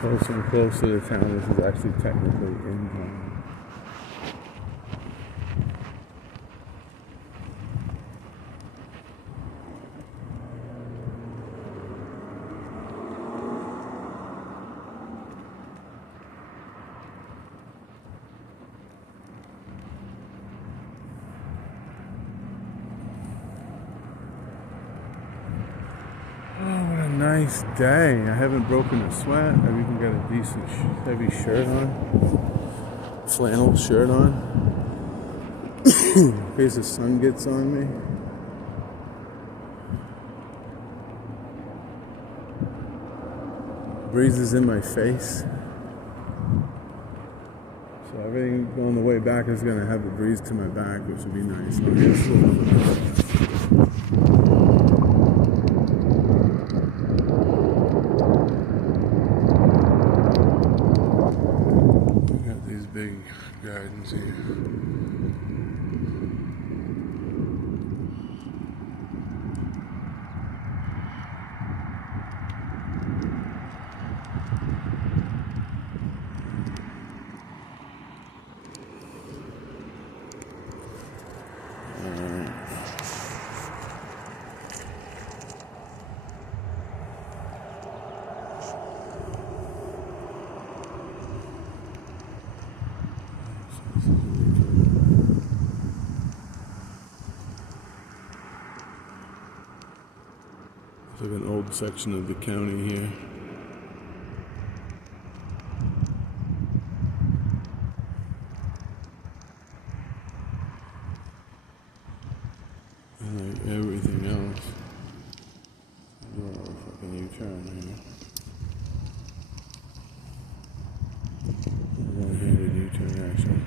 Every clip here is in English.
Closer and closer to the town. This is actually technically in town. Nice day. I haven't broken a sweat. I've even got a decent heavy shirt on. Flannel shirt on. In case the sun gets on me. Breeze is in my face. So everything on the way back is going to have a breeze to my back, which would be nice. Big gardens here. It's like an old section of the county here. And like everything else. Oh, fucking U-turn here. One-handed U-turn actually.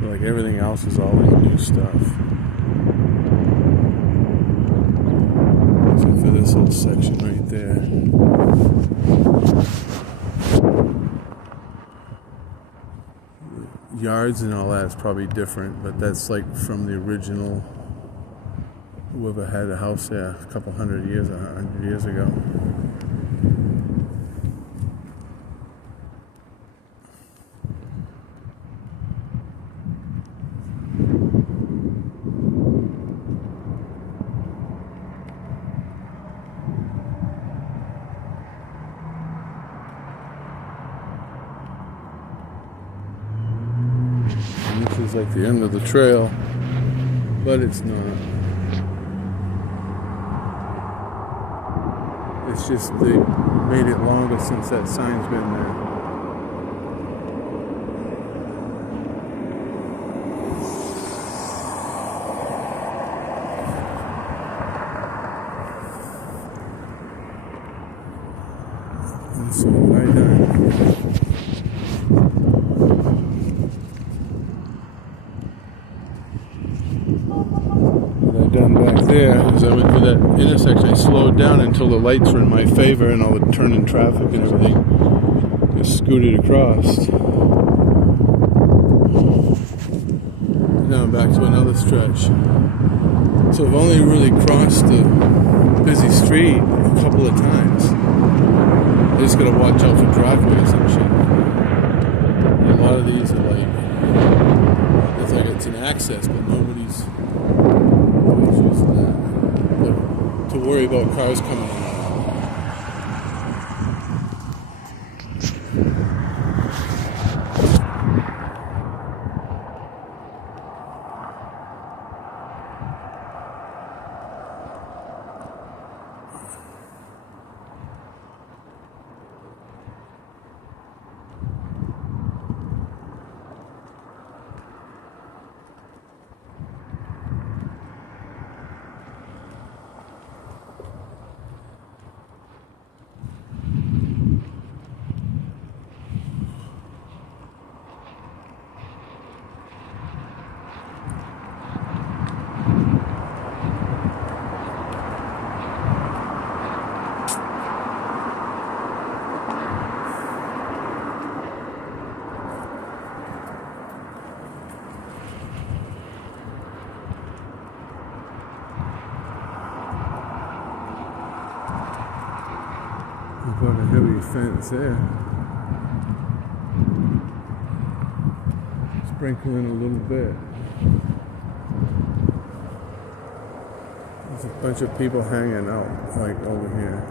But like everything else is all like new stuff. Except for this whole section right there. Yards and all that is probably different, but that's like from the original, whoever had a house there a couple 100 years ago. This is like the end of the trail, but it's not. It's just they made it longer since that sign's been there. And so what I done. Done back there as I went through that intersection. I slowed down until the lights were in my favor and all the turning traffic and everything just scooted across. Now I'm back to another stretch. So I've only really crossed the busy street a couple of times. I just gotta watch out for driveways and shit. And a lot of these are like, it's like it's an access, but nobody's to worry about cars coming in. Quite a heavy fence there. Sprinkling a little bit. There's a bunch of people hanging out, like over here.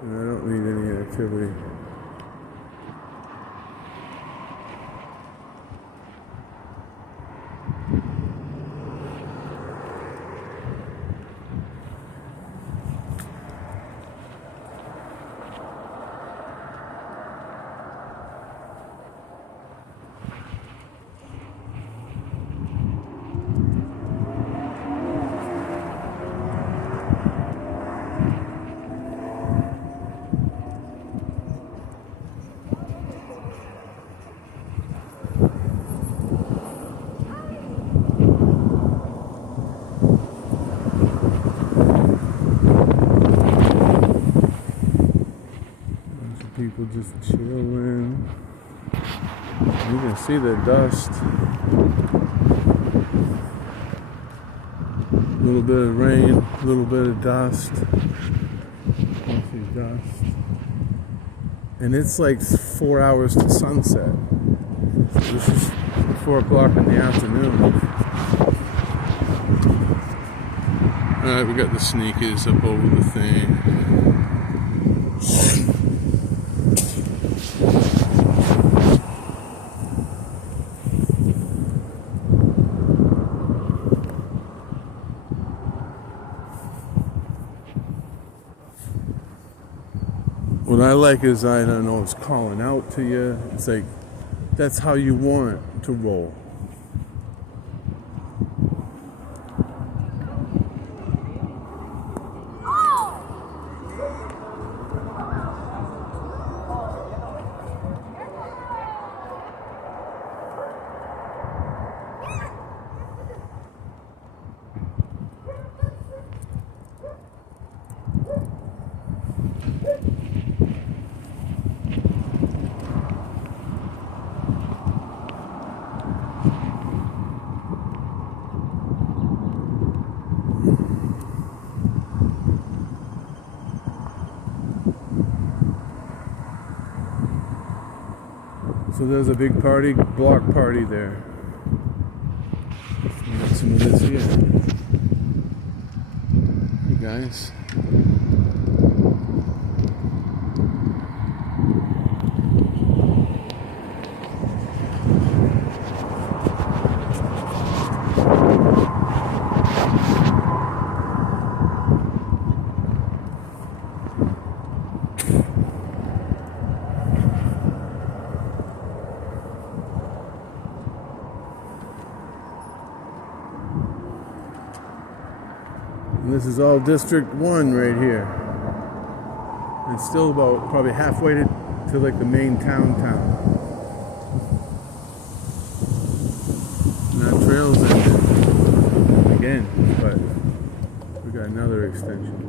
And I don't need any activity. People just chilling. You can see the dust. A little bit of rain, a little bit of dust. Mostly dust. And it's like 4 hours to sunset. So this is 4 o'clock in the afternoon. Alright, we got the sneakers up over the thing. What I like is, I don't know, it's calling out to you. It's like, that's how you want to roll. So there's a big party, block party there. We got some of this here. Hey guys. And this is all District 1 right here. It's still about probably halfway to like the main town. And that trail's ended again, but we got another extension.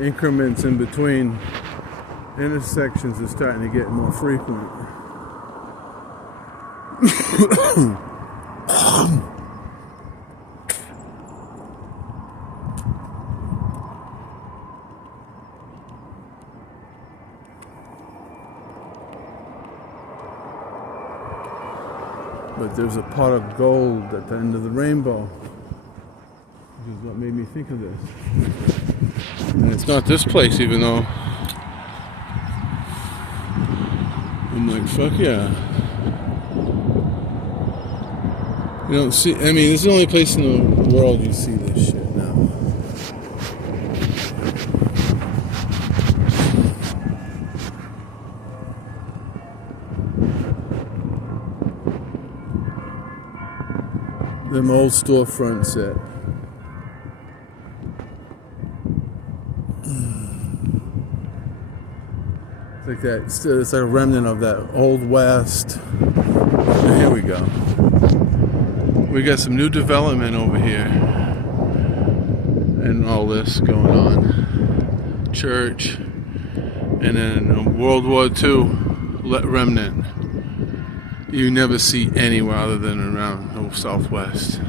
Increments in between intersections are starting to get more frequent. But there's a pot of gold at the end of the rainbow, which is what made me think of this. And it's not this place, even though I'm like, fuck yeah. You don't see, I mean, this is the only place in the world you see this shit now. Them old storefront set. It's like that. It's like a remnant of that old west. And here we go. We got some new development over here, and all this going on. Church, and then World War II remnant. You never see anywhere other than around the Southwest.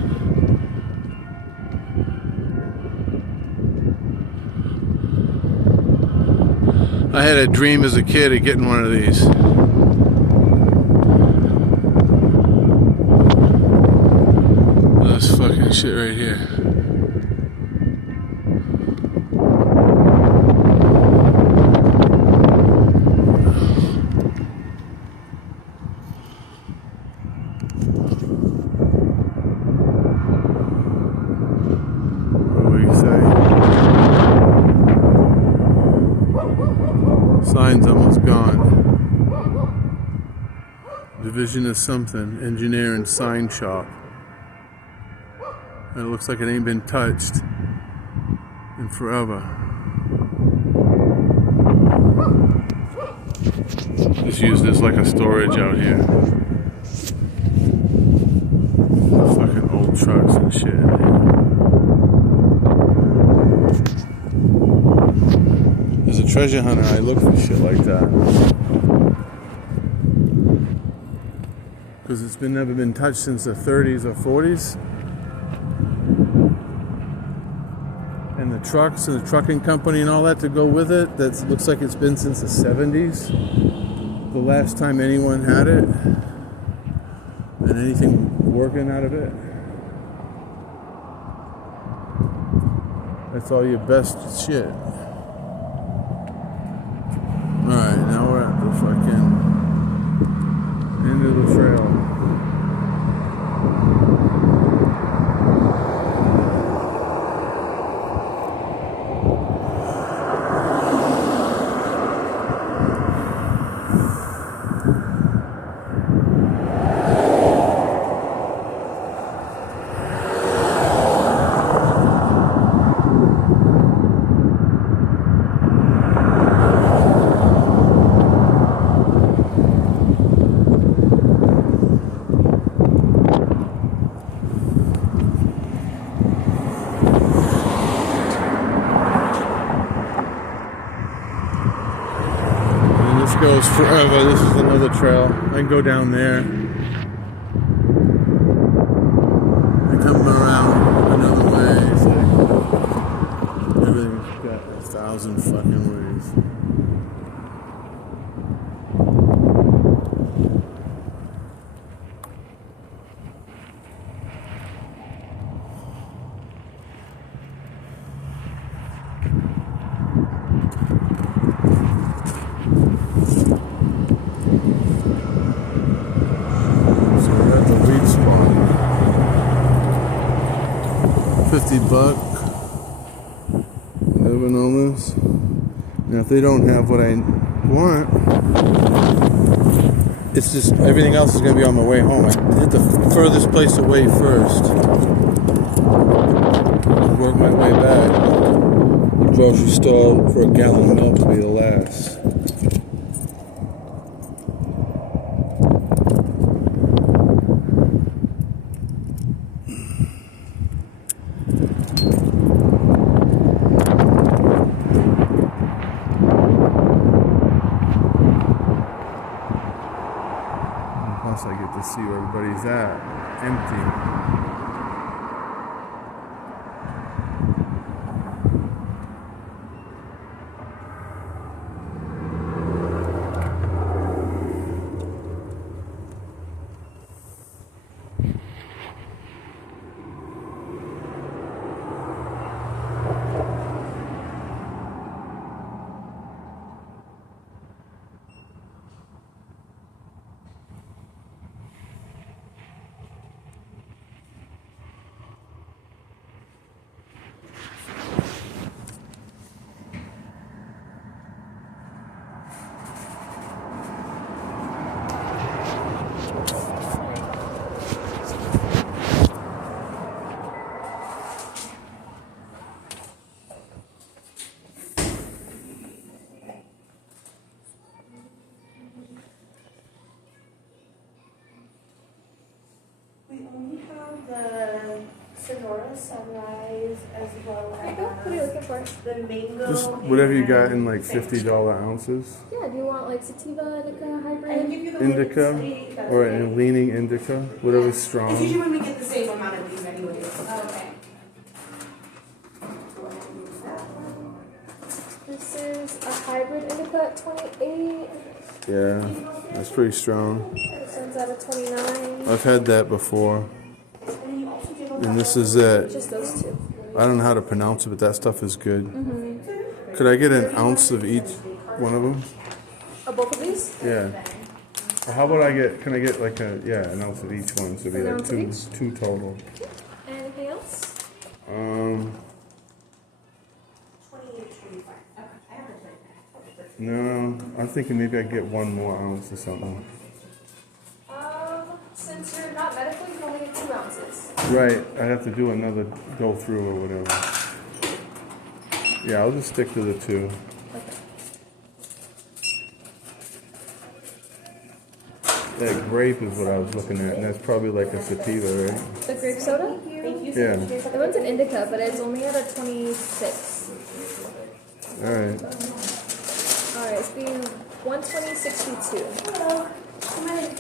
I had a dream as a kid of getting one of these. This fucking shit right here. Sign's almost gone. Division of something, engineer and sign shop. And it looks like it ain't been touched in forever. Just used as like a storage out here. Fucking old trucks and shit in here. As a treasure hunter, I look for shit like that. Because it's never been touched since the 30s or 40s. And the trucks and the trucking company and all that to go with it, that looks like it's been since the 70s. The last time anyone had it. And anything working out of it. That's all your best shit. Alright, now we're at the fucking end of the trail. This goes forever. This is another trail. I can go down there and come around another way. It's like everything's got 1,000 fucking ways. $50. Living on this. Now, if they don't have what I want, it's just everything else is going to be on my way home. I hit the furthest place away first. Work my way back. The grocery store for a gallon of milk will be the last. Plus, I get to see where everybody's at. Empty. We only have the Sonora Sunrise as well as What are you looking for? the mango. Just whatever you got in like $50 ounces. Yeah, do you want like sativa, indica, I can hybrid? give you the Indica Wednesday, that's or okay. a leaning indica, whatever's It's strong. usually when we get the same amount of these anyways. Okay. This This is a hybrid indica at 28. Yeah, that's pretty strong. This one's at a 29. I've had that before. And this is it. Just those two. I don't know how to pronounce it, but that stuff is good. Could I get an ounce of each one of them? Oh, both of these? Yeah. Or how about can I get like an ounce of each one? So it'd be An like ounce of each? two total. Anything else? No, I'm thinking maybe I get one more ounce or something. Since you're not medical, you can only get 2 ounces. Right, I have to do another go through or whatever. Yeah, I'll just stick to the 2. Okay. That grape is what I was looking at, and that's probably like a sativa, right? The grape soda? Yeah. The one's an indica, but it's only at a 26. Alright. Alright, it's being 120.62. Hello. Come in.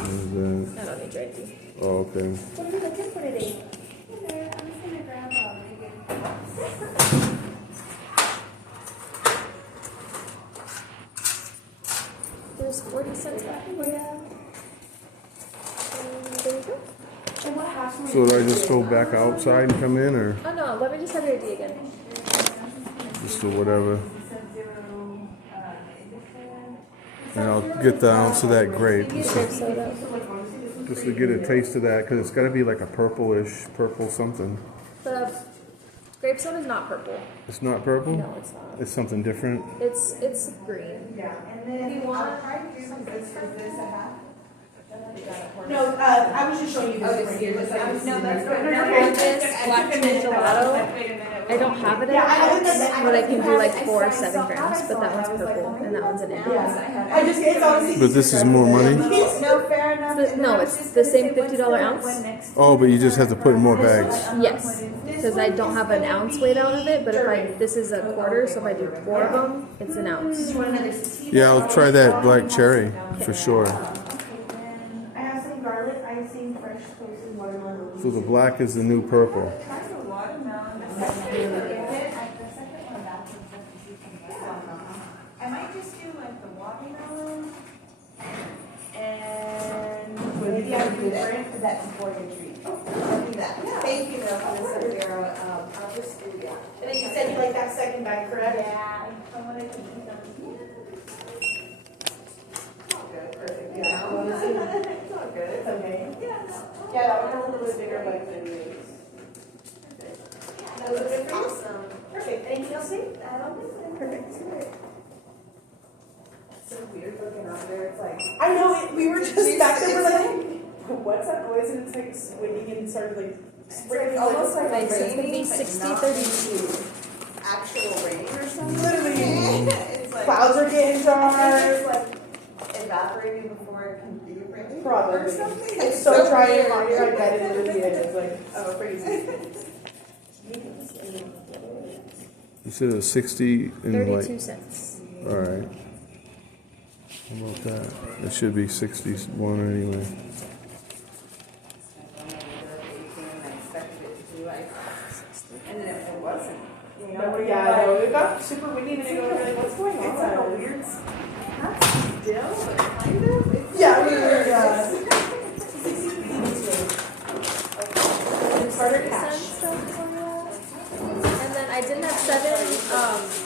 I don't need your ID. Oh, okay. What are we looking for today? Hey there, I'm just gonna grab There's 40 cents left for you. And there you go. And what happened? So do I just go back outside and come in, or Oh no, let me just have your ID again. just do whatever? And I'll get the ounce of that grape, Grape soda. just to get a taste of that, because it's got to be like a purple something. The grape soda is not purple. It's not purple? No, it's not. It's something different? It's green. Yeah, and then You want- I'll try to do some this a half. No, I was just showing you this. Okay, right so here. you're just like, no, that's good. I want this black cherry gelato. I don't have it in Yeah, I ounce, looked at it. but I can do like 4 or 7 grams. But that one's purple and that one's an indica. Yeah. I just, it's honestly. But this is more money? No, fair enough. No, it's the same $50 ounce. Oh, but you just have to put in more bags. Yes, because I don't have an ounce weight out of it. But this is a quarter, so if I do 4 of them, it's an ounce. Yeah, I'll try that black cherry for sure. I have some garlic, icing, fresh toasted watermelon. So the black is the new purple. I might just do like the watermelon and maybe I'll do different because that's before your treat. I'll do that. Thank you, though, for the Sandero. I'll just do that. And then you said you like that second bag, correct? Yeah, I want to keep them. Good, perfect. Yeah, it's all good. It's okay. Yes. Yeah, that one has a little bit bigger bite than yours. That was good for you? Awesome. Perfect. Anything else, Nate? Perfect. So weird looking on there. It's like, I know, we were just back there, we're like, what's that noise? And it's like swinging and started like sprinkling. almost like Okay, so it's gonna be raining, 60-32. actual rain or something. Literally. It's like, Clouds are getting I dark. think it's like evaporating before it can be raining. Probably. Or something. It's so dry and hot, you're like that, and it is like, oh, crazy. You said it was 60 and 32 cents. All right. How about that? It should be 61 anyway. And then if it wasn't, you know, No, yeah, no, it got super windy and we were like, what's going on? it's like a weird, not still, but kind of. It's Yeah, we were, Starter cash. And then I didn't have 7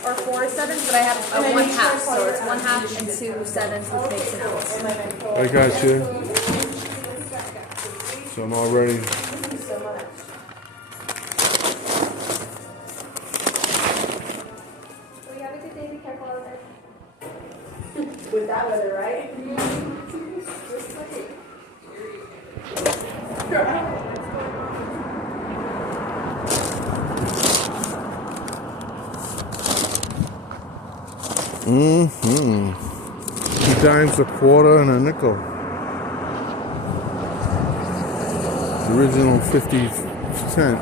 or 4 sevens, but I have a 1 half. So it's 1 half and 2 sevens, which makes an ounce. I got you. So I'm all ready. Thank you so much. Well, you have a good day. Be careful out there. With that weather, right? Mm-hmm. 2 dimes a quarter and a nickel. The original 50 cent.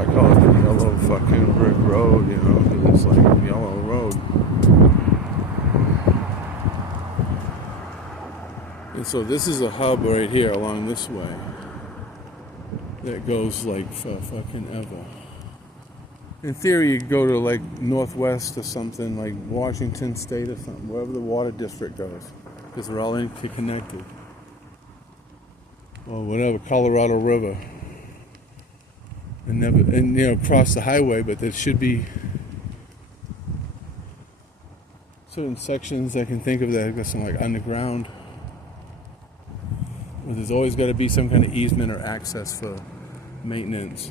I call it the yellow fucking brick road, you know, because it's like a yellow road. And so this is a hub right here along this way that goes like for fucking ever. In theory, you could go to like Northwest or something, like Washington State or something, wherever the water district goes, because they're all interconnected. Or whatever, Colorado River. And you know, cross the highway, but there should be certain sections I can think of that have got some like underground. Where there's always got to be some kind of easement or access for maintenance.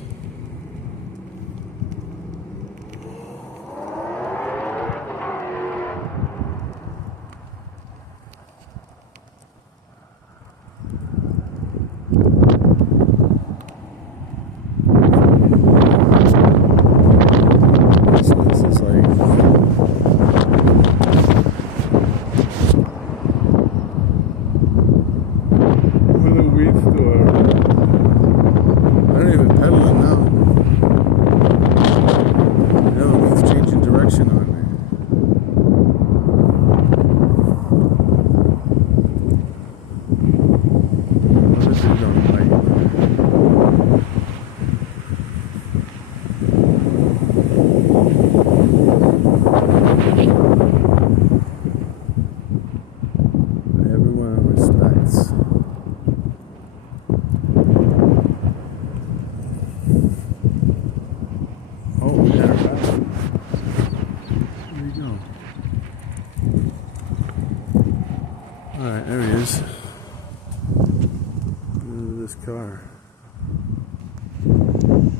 Alright, there he is. Look at this car. I'm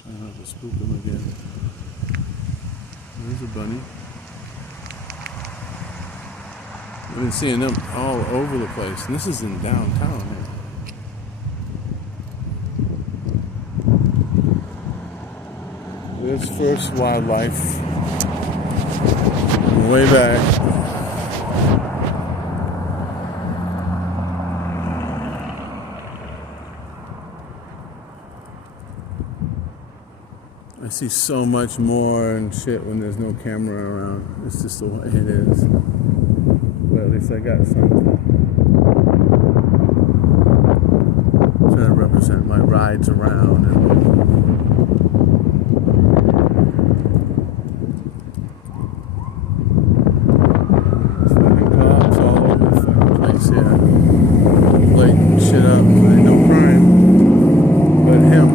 trying not to spook him again. There's a bunny. I've been seeing them all over the place. And this is in downtown here. There's First Wildlife. Way back. I see so much more and shit when there's no camera around. It's just the way it is. But at least I got something. I'm trying to represent my rides around. Lighting shit up. Ain't no crime. But him.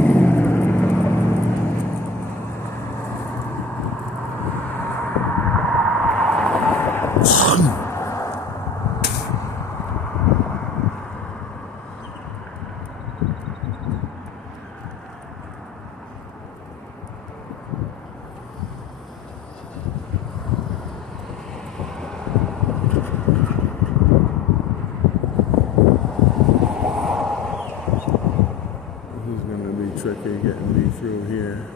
Tricky getting me through here.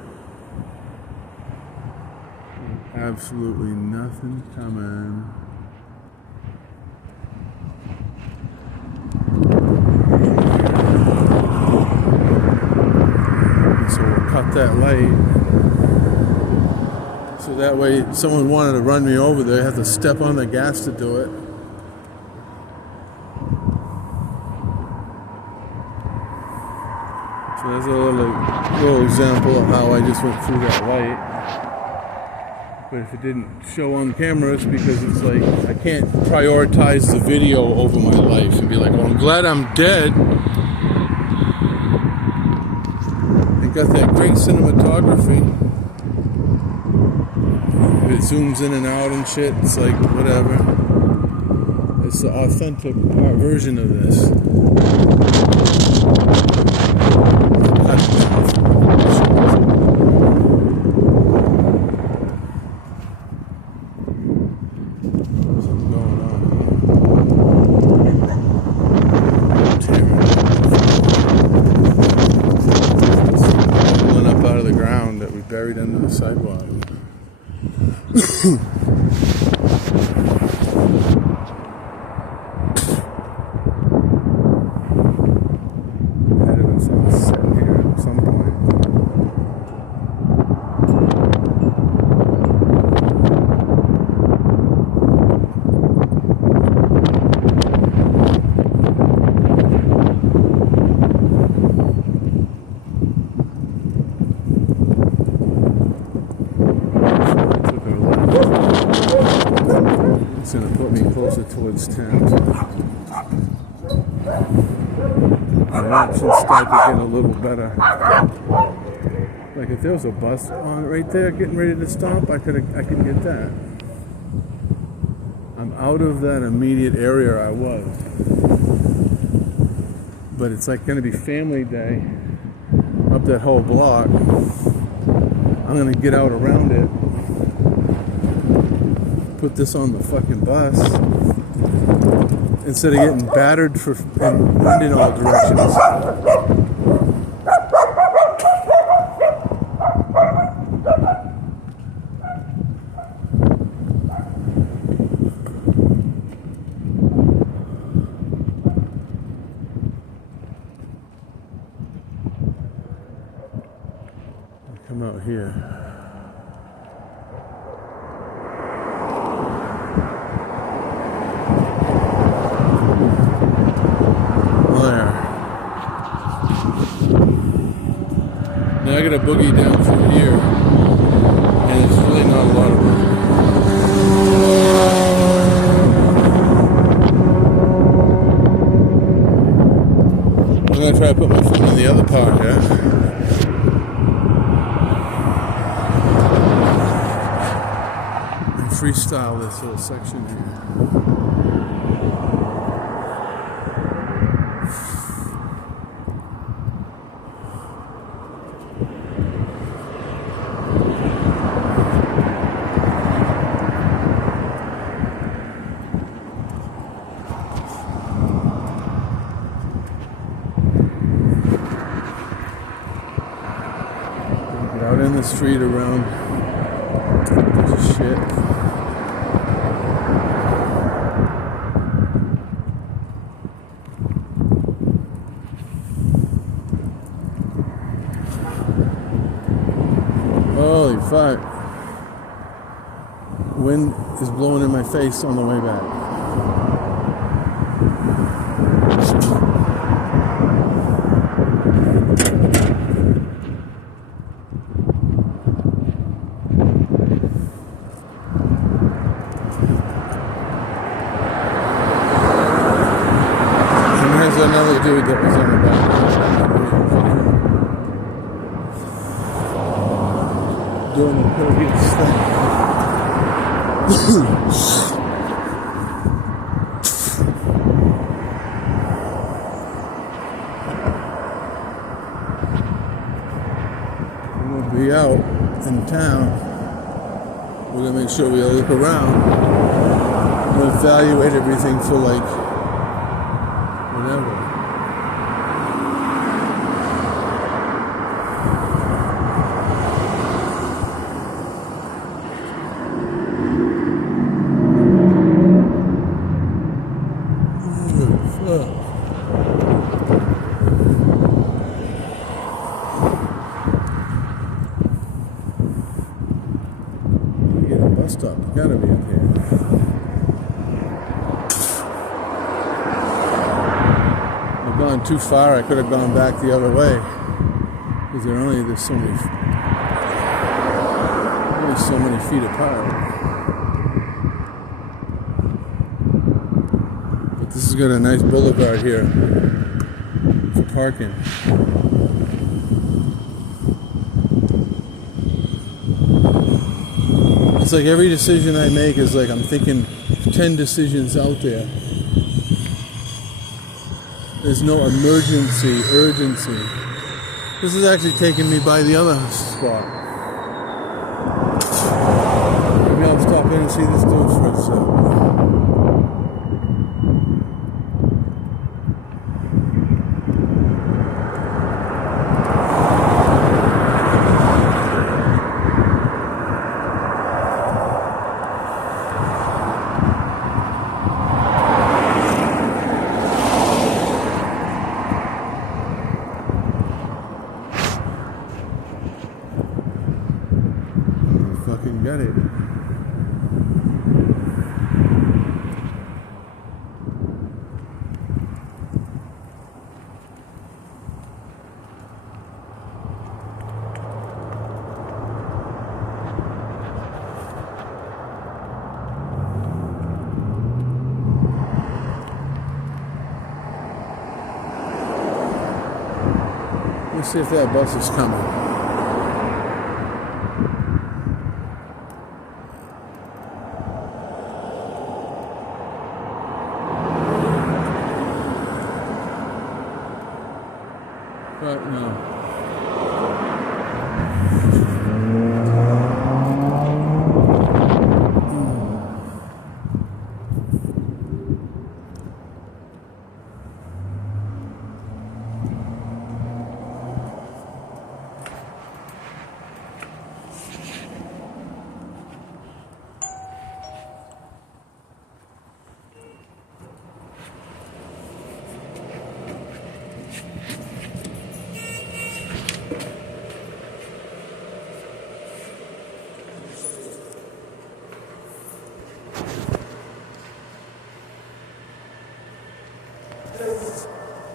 Absolutely nothing coming. And so we'll cut that light. So that way, if someone wanted to run me over, they have to step on the gas to do it. So there's a little example of how I just went through that light. But if it didn't show on camera, it's because it's like I can't prioritize the video over my life and be like, well, I'm glad I'm dead. They got that great cinematography. If it zooms in and out and shit, it's like whatever. It's the authentic version of this. Buried under the sidewalk. Had it been put me closer towards 10. My options start to get a little better. Like if there was a bus on right there getting ready to stop, I could get that. I'm out of that immediate area I was. But it's like going to be family day up that whole block. I'm going to get out around it, put this on the fucking bus, instead of getting battered and wind in all directions. Come out here. There. Now I gotta boogie down from here, and it's really not a lot of room. I'm gonna try to put my foot in the other pocket. Freestyle this little section here. Get out in the street around this shit. Holy fuck. Wind is blowing in my face on the way back. And there's another dude that was on the back. Doing the previous thing. We'll be out in town. We're gonna make sure we look around. We'll evaluate everything for like whatever. Get a bus stop. You gotta be up here. I've gone too far. I could have gone back the other way. Because there's so many feet apart. But this has got a nice boulevard here for parking. It's like every decision I make is like I'm thinking 10 decisions out there. There's no urgency. This is actually taking me by the other spot. Maybe I'll stop in and see this dude for a sec. Fucking got it. Let's see if that bus is coming. But no.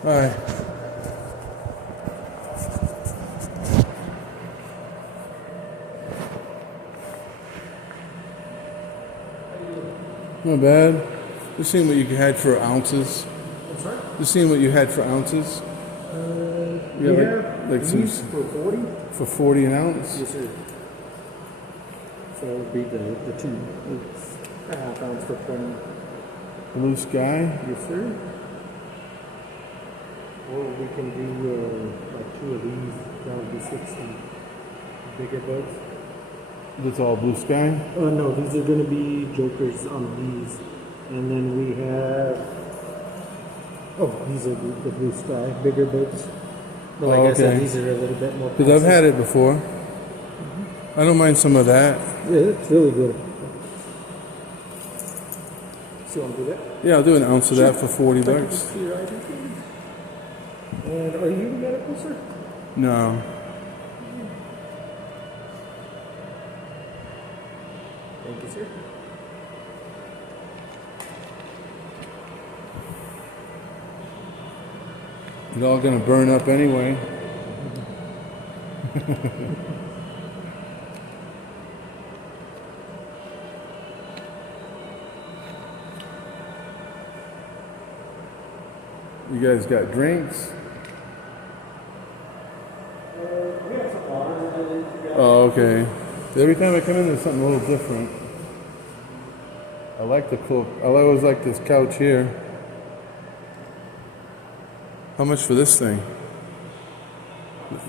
All right. Not bad. Just seeing what you had for ounces. I'm sorry? Just seeing what you had for ounces. We Yeah, have like some- these for 40. For 40 an ounce. Yes, sir. So that would be the two. It's a half ounce for 20. Blue sky. Yes, sir. Or we can do like two of these, down to 60 bigger bugs. That's all blue sky. No, these are going to be jokers on these. And then we have, these are the blue sky, bigger bugs. But like I said, okay. these are a little bit more. Because I've had it before. I don't mind some of that. Yeah, it's really good. So you want to do that? Yeah, I'll do an ounce of that for 40 bucks. See your ID, please. And are you medical, sir? No. Thank you, sir. It's all gonna burn up anyway. You guys got drinks? Oh, okay. Every time I come in, there's something a little different. I like the cool. I always like this couch here. How much for this thing?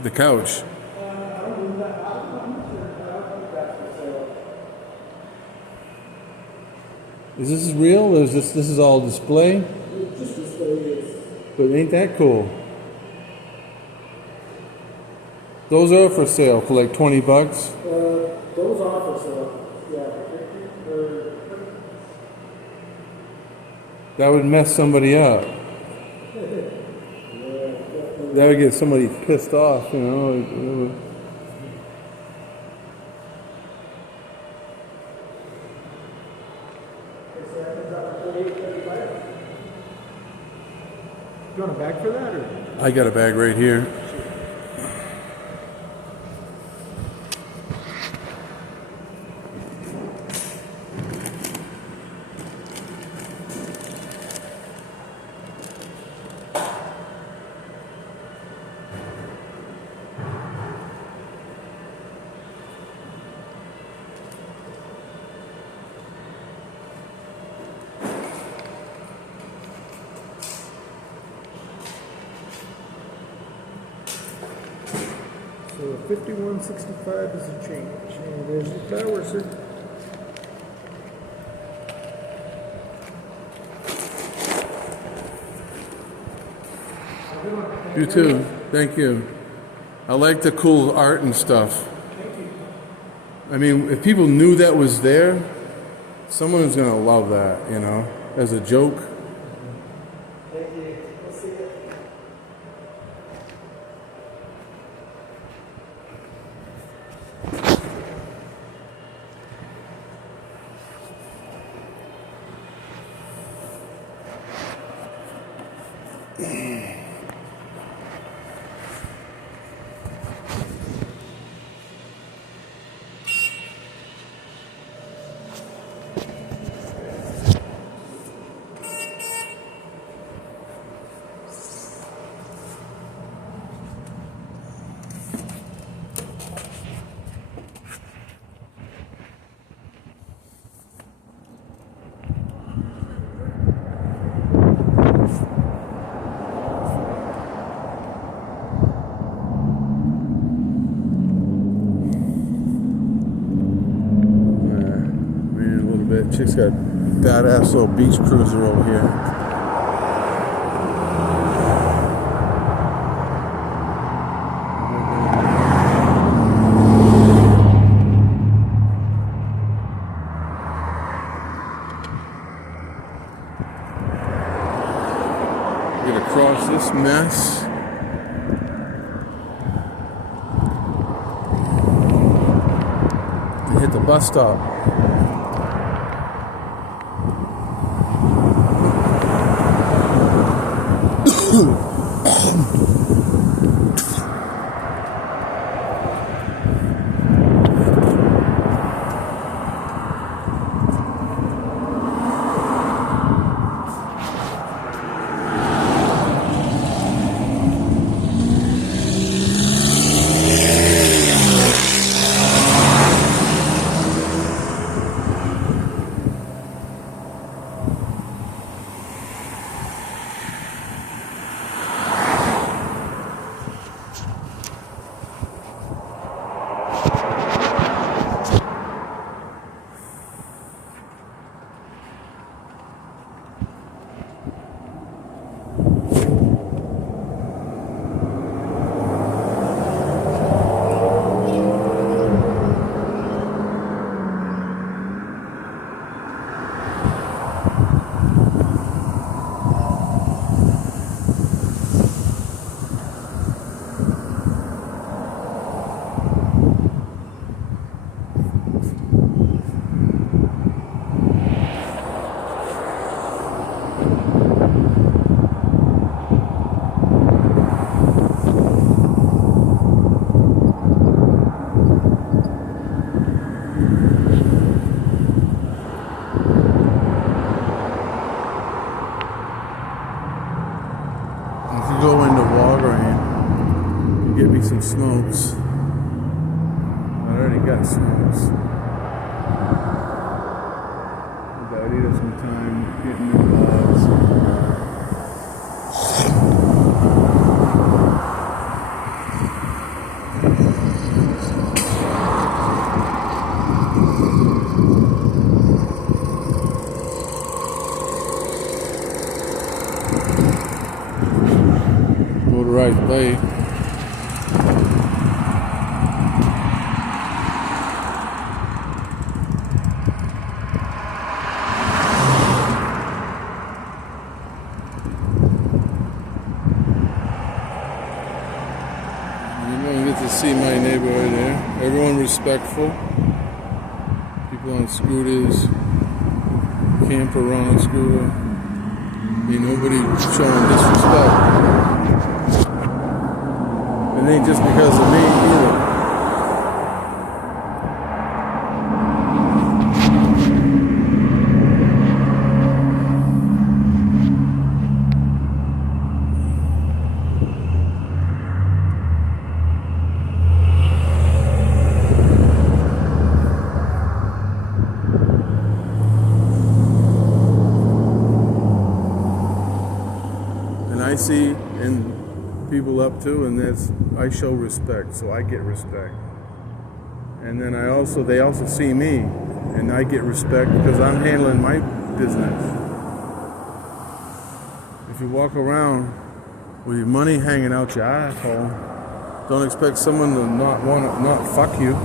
The couch. Is this real or is this is all display? Just display. But ain't that cool? Those are for sale for like 20 bucks. Those are for sale. Yeah, for 50. That would mess somebody up. That would get somebody pissed off, you know. It would. You want a bag for that, or? I got a bag right here. So 5165 is a change. And there's the tower, sir. You too. Thank you. I like the cool art and stuff. I mean, if people knew that was there, someone is going to love that, you know, as a joke. bit. Chick's got a badass little beach cruiser over here. Get across this mess. And hit the bus stop. Go into Walgreens and get me some smokes. I already got smokes. About eating some time getting the gloves. Motorized blade. You don't get to see my neighborhood there. Everyone respectful. People on scooters, camper on a scooter. Ain't nobody showing disrespect. It ain't just because of me either. And I see and people up to, and that's I show respect, so I get respect. And then they also see me, and I get respect because I'm handling my business. If you walk around with your money hanging out your asshole, don't expect someone to not fuck you.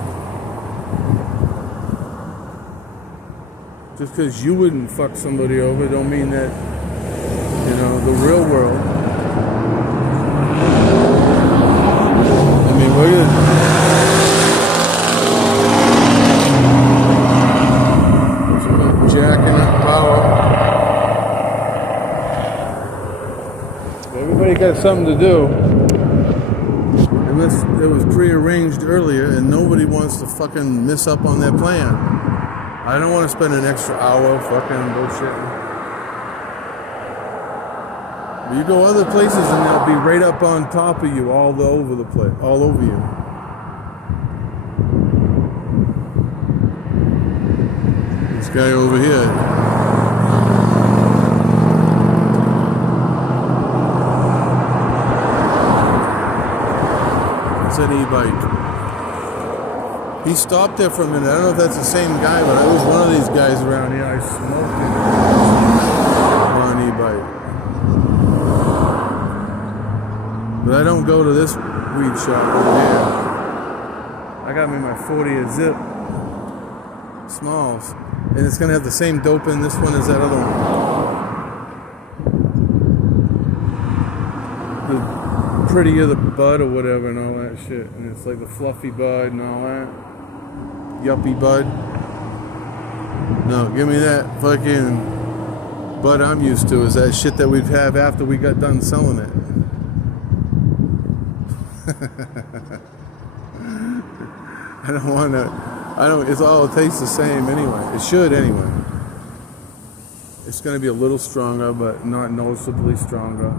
Just because you wouldn't fuck somebody over, don't mean that, the real world. Look at it. Jacking up power. Everybody got something to do. Unless it was prearranged earlier and nobody wants to fucking miss up on their plan. I don't want to spend an extra hour fucking bullshitting. You go other places and they'll be right up on top of you all over the place, all over you. This guy over here. It's an e-bike. He stopped there for a minute. I don't know if that's the same guy, but I was one of these guys around here. I smoked it on e-bike. But I don't go to this weed shop over here. I got me my 40 a zip. Smalls. And it's going to have the same dope in this one as that other one. The prettier the bud or whatever and all that shit. And it's like the fluffy bud and all that. Yuppie bud. No, give me that fucking bud I'm used to is that shit that we'd have after we got done selling it. I don't want to. It's all, it tastes the same anyway. It should anyway. It's going to be a little stronger, but not noticeably stronger.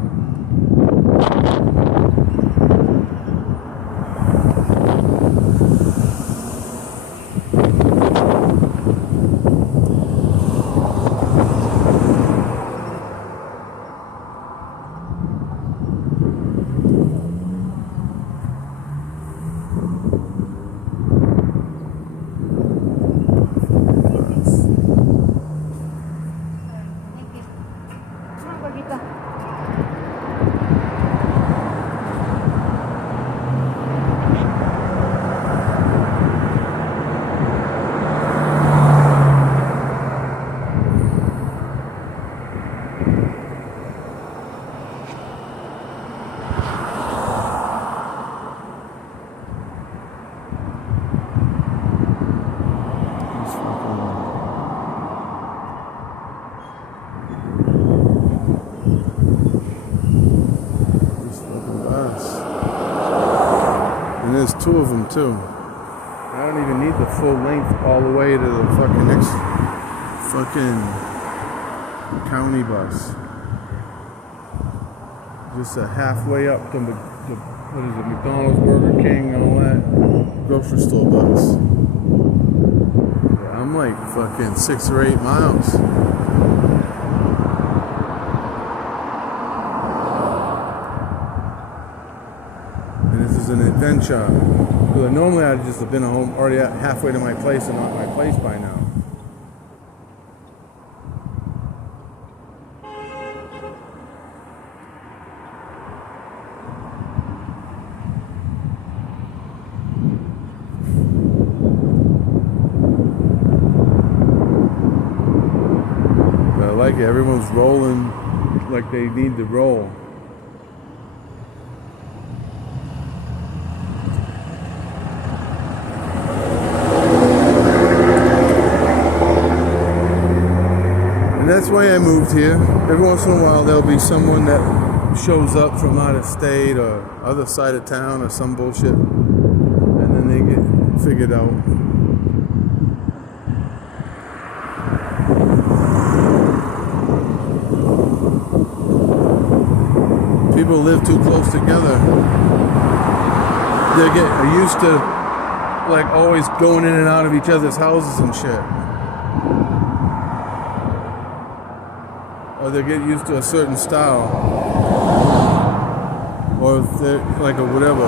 There's two of them too. I don't even need the full length all the way to the fucking next fucking county bus. Just a halfway up to what is it, McDonald's, Burger King, all that grocery store bus. Yeah, I'm like fucking 6 or 8 miles. An adventure. Because normally I'd just have been home already halfway to my place and not my place by now. But I like it. Everyone's rolling like they need to roll. That's why I moved here. Every once in a while there'll be someone that shows up from out of state or other side of town or some bullshit, and then they get figured out. People live too close together. They get used to like always going in and out of each other's houses and shit. Or they get used to a certain style, or if they're like a whatever.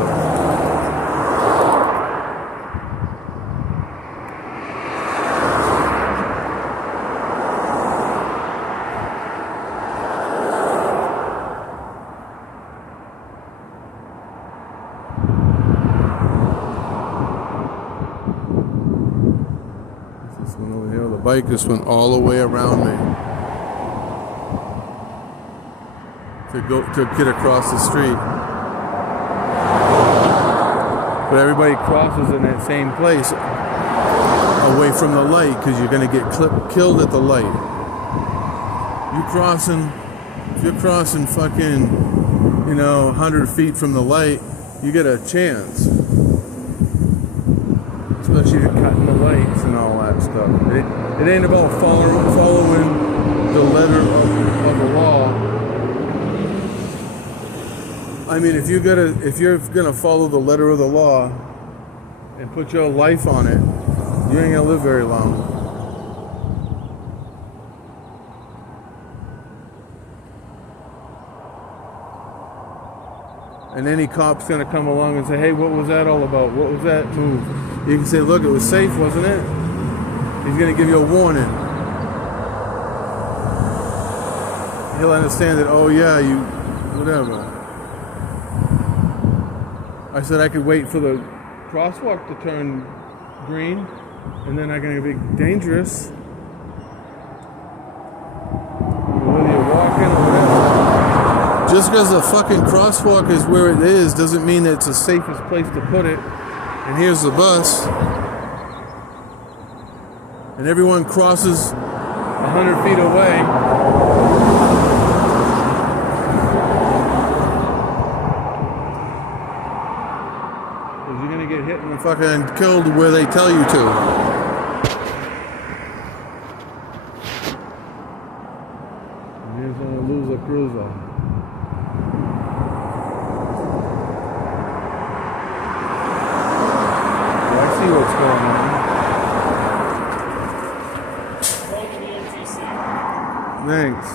This one over here, the bike just went all the way around me. To get across the street. But everybody crosses in that same place away from the light because you're going to get killed at the light. If you're crossing fucking, 100 feet from the light, you get a chance. Especially if you're cutting the lights and all that stuff. It ain't about following the letter of the law. I mean, if you're gonna follow the letter of the law and put your life on it, you ain't gonna live very long. and any cop's gonna come along and say, hey, what was that all about? What was that move? You can say, look, it was safe, wasn't it? He's gonna give you a warning. He'll understand that, oh yeah, you, whatever. I said I could wait for the crosswalk to turn green, and then I'm gonna be dangerous. Whether you're walking or whatever. Just because the fucking crosswalk is where it is doesn't mean that it's the safest place to put it. And here's the bus. And everyone crosses 100 feet away. Because you're going to get hit and fucking killed where they tell you to. And here's a loser cruiser. See what's going on. Thanks.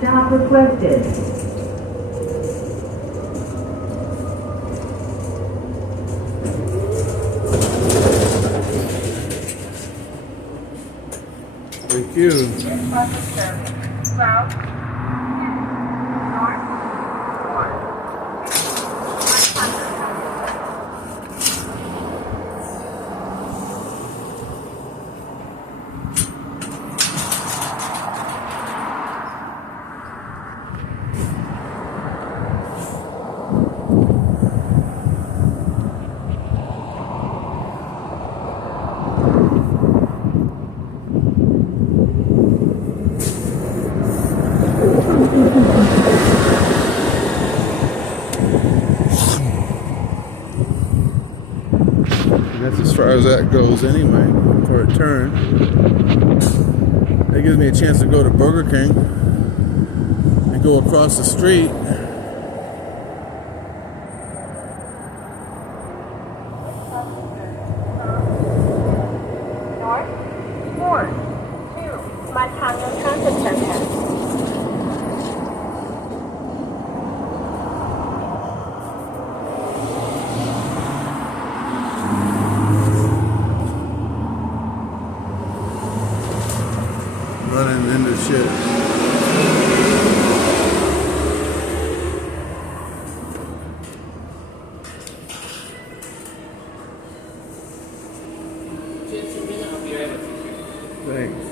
Stop requested. Thank you. That's as far as that goes anyway, for a turn. That gives me a chance to go to Burger King and go across the street. North 4 2 by Canyon Transit Center. into shit. Thanks.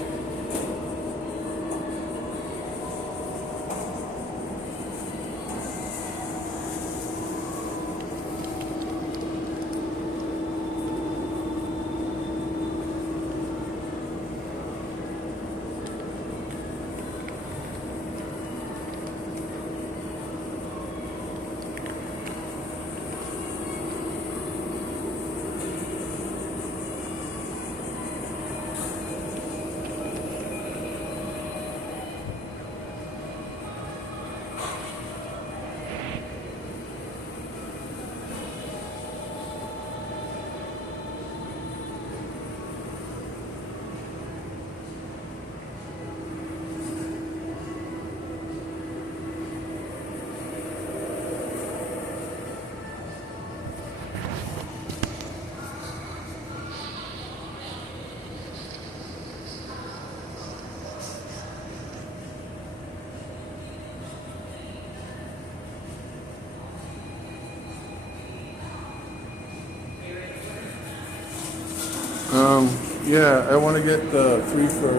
Yeah, I want to get the 3 for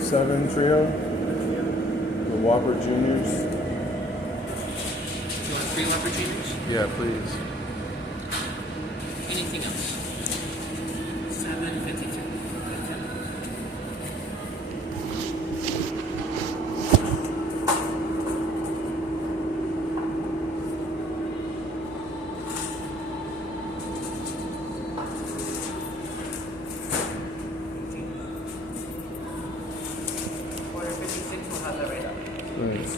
$7 trio, the Whopper Juniors. You want 3 Lamborghinis? Yeah, please. Anything else? 7.52. Order 56, we'll have that right up. Thanks.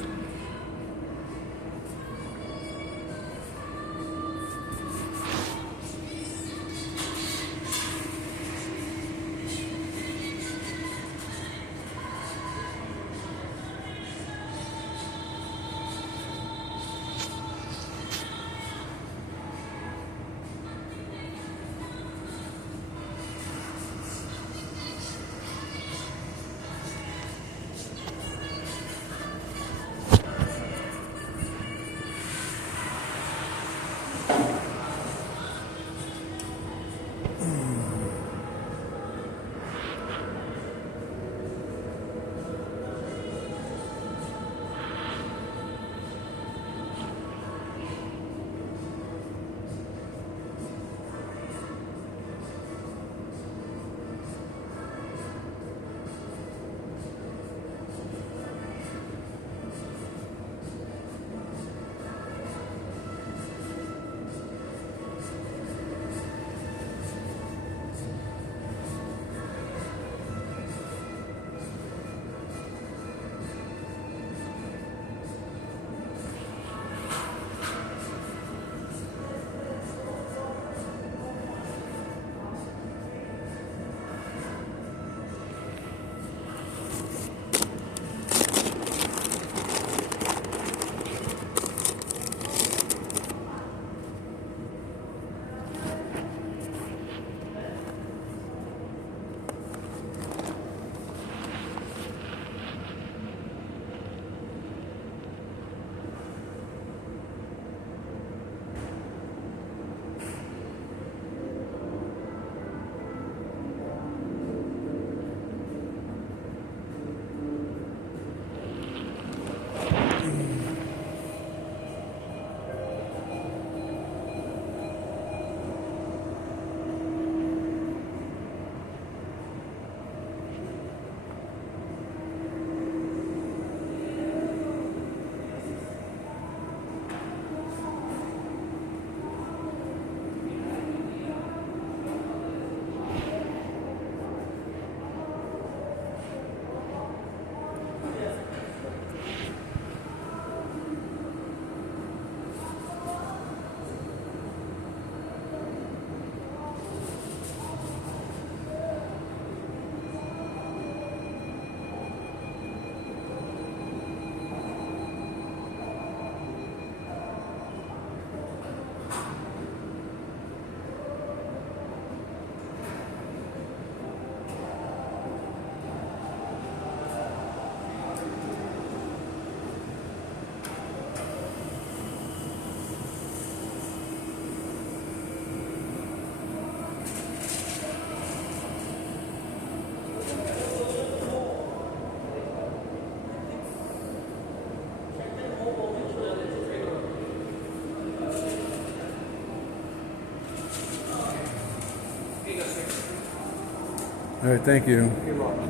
All right, thank you. You're welcome.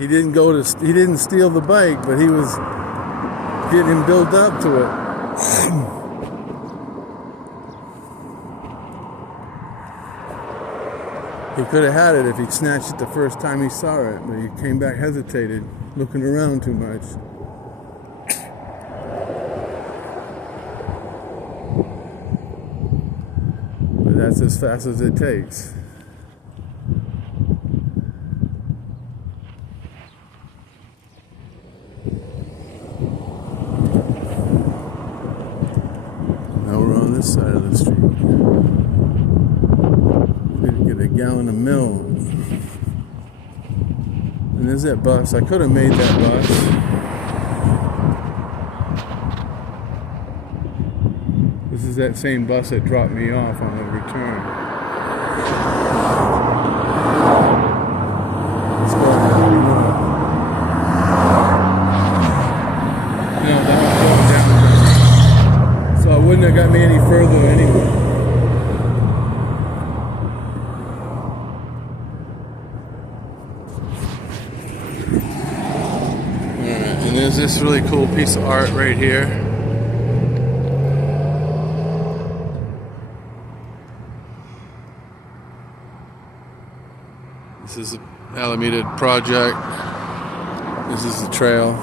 He didn't steal the bike, but he was getting him built up to it. He could have had it if he'd snatched it the first time he saw it, but he came back hesitated, looking around too much. But that's as fast as it takes. This side of the street. We could get a gallon of milk. And there's that bus. I could have made that bus. This is that same bus that dropped me off on the return. Let's go ahead. No, that one's going down. So it wouldn't have got me any further anyway. Alright, and there's this really cool piece of art right here. This is the Alameda Project. This is the trail.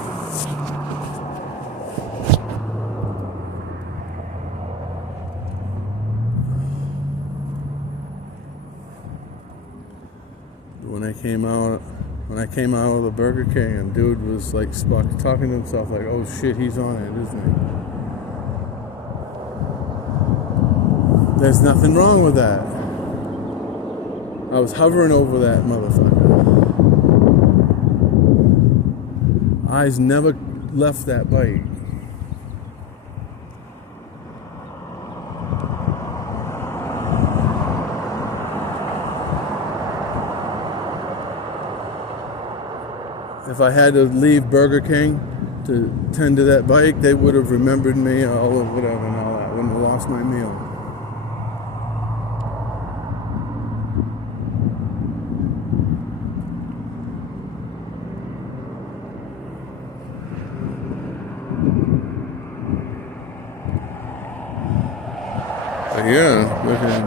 When I came out of the Burger King, and dude was like talking to himself like, "Oh shit, he's on it, isn't he?" There's nothing wrong with that. I was hovering over that motherfucker. Eyes never left that bike. If I had to leave Burger King to tend to that bike, they would have remembered me, all of whatever and all that. I wouldn't have lost my meal. But yeah, looking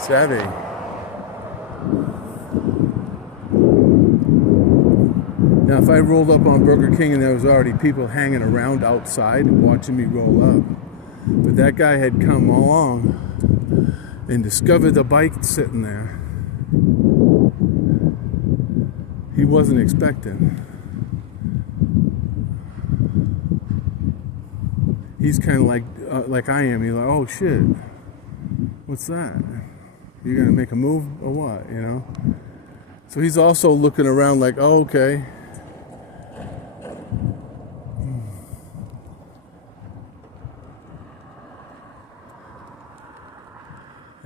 savvy. Now, if I rolled up on Burger King and there was already people hanging around outside watching me roll up, but that guy had come along and discovered the bike sitting there. He wasn't expecting. He's kind of like I am. He's like, "Oh shit, what's that? You gonna make a move or what?" You know. So he's also looking around like, "Oh, okay."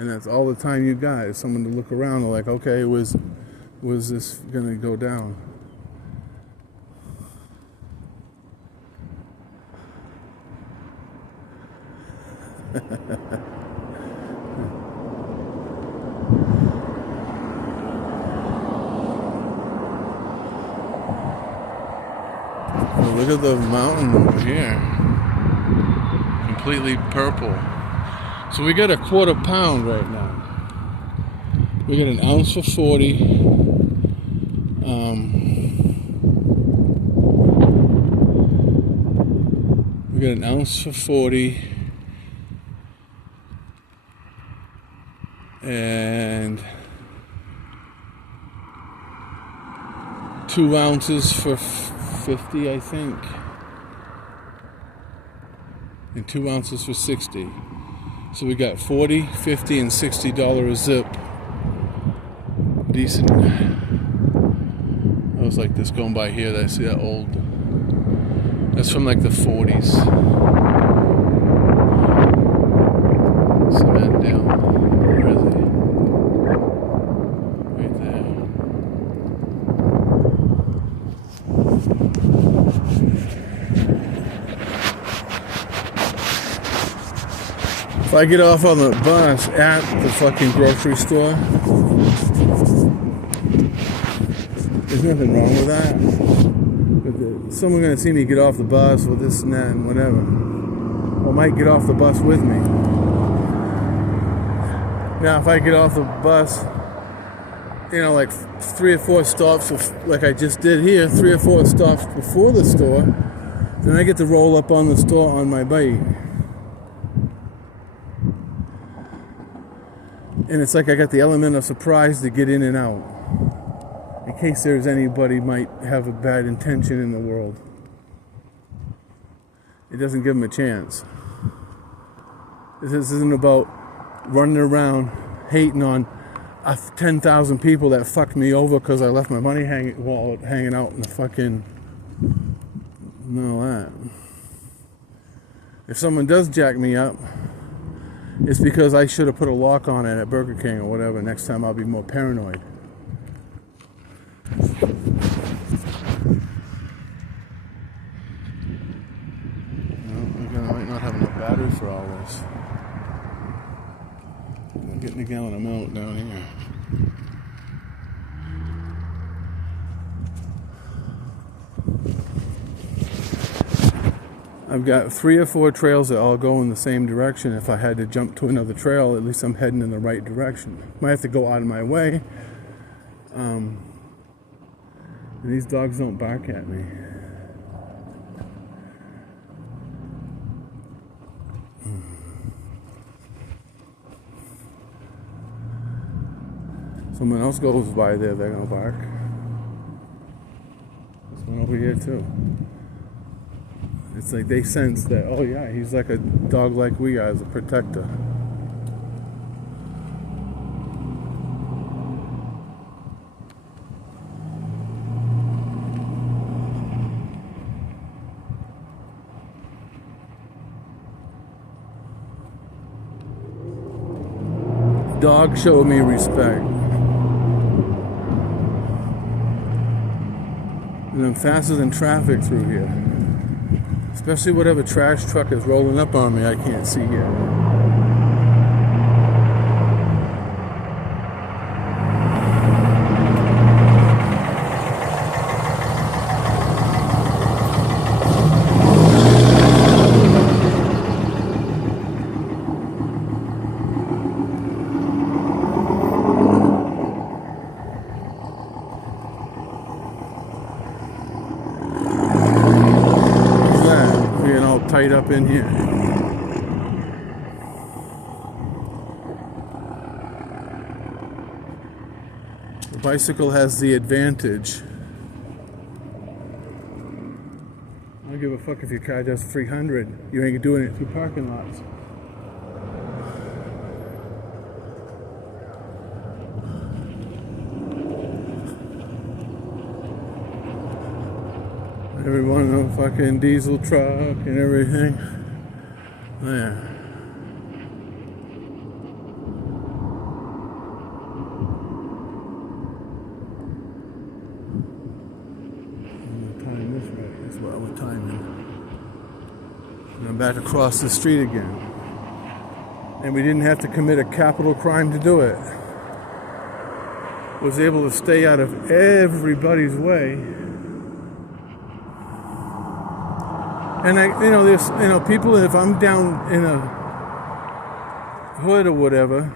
And that's all the time you got is someone to look around and like, okay, was this gonna go down? Well, look at the mountain over here. Completely purple. So we got a quarter pound right now. We got an ounce for 40. We got an ounce for 40. And 2 ounces for 50, I think. And 2 ounces for 60. So we got 40, 50, and $60 a zip. Decent. I was like this going by here. I see that old. That's from like the 40s. Cement down. Where is it? Right there. If I get off on the bus at the fucking grocery store, there's nothing wrong with that. But someone's gonna see me get off the bus with this and that and whatever. Or might get off the bus with me. Now, if I get off the bus, you know, like 3 or 4 stops, like I just did here, 3 or 4 stops before the store, then I get to roll up on the store on my bike. And it's like I got the element of surprise to get in and out, in case there's anybody might have a bad intention in the world. It doesn't give them a chance. This isn't about running around hating on 10,000 people that fucked me over because I left my money wallet hanging out in the fucking that. If someone does jack me up, it's because I should have put a lock on it at Burger King or whatever. Next time I'll be more paranoid. I might not have enough battery for all this. I'm getting a gallon of milk down here. I've got 3 or 4 trails that all go in the same direction. If I had to jump to another trail, at least I'm heading in the right direction. Might have to go out of my way. And these dogs don't bark at me. Someone else goes by there, they're gonna bark. This one over here too. It's like they sense that, oh yeah, he's like a dog like we are, as a protector. Dog showed me respect. And I'm faster than traffic through here. Especially whatever trash truck is rolling up on me, I can't see yet. Tight up in here. The bicycle has the advantage. I don't give a fuck if your car does 300. You ain't doing it through parking lots. Everyone in a fucking diesel truck and everything. There. I'm gonna time this right. That's what I was timing. And I'm back across the street again. And we didn't have to commit a capital crime to do it. Was able to stay out of everybody's way. And there's, people, if I'm down in a hood or whatever,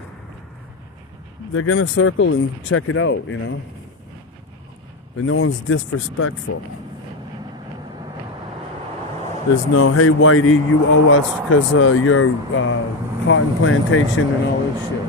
they're gonna circle and check it out, But no one's disrespectful. There's no, hey Whitey, you owe us because your cotton plantation and all this shit.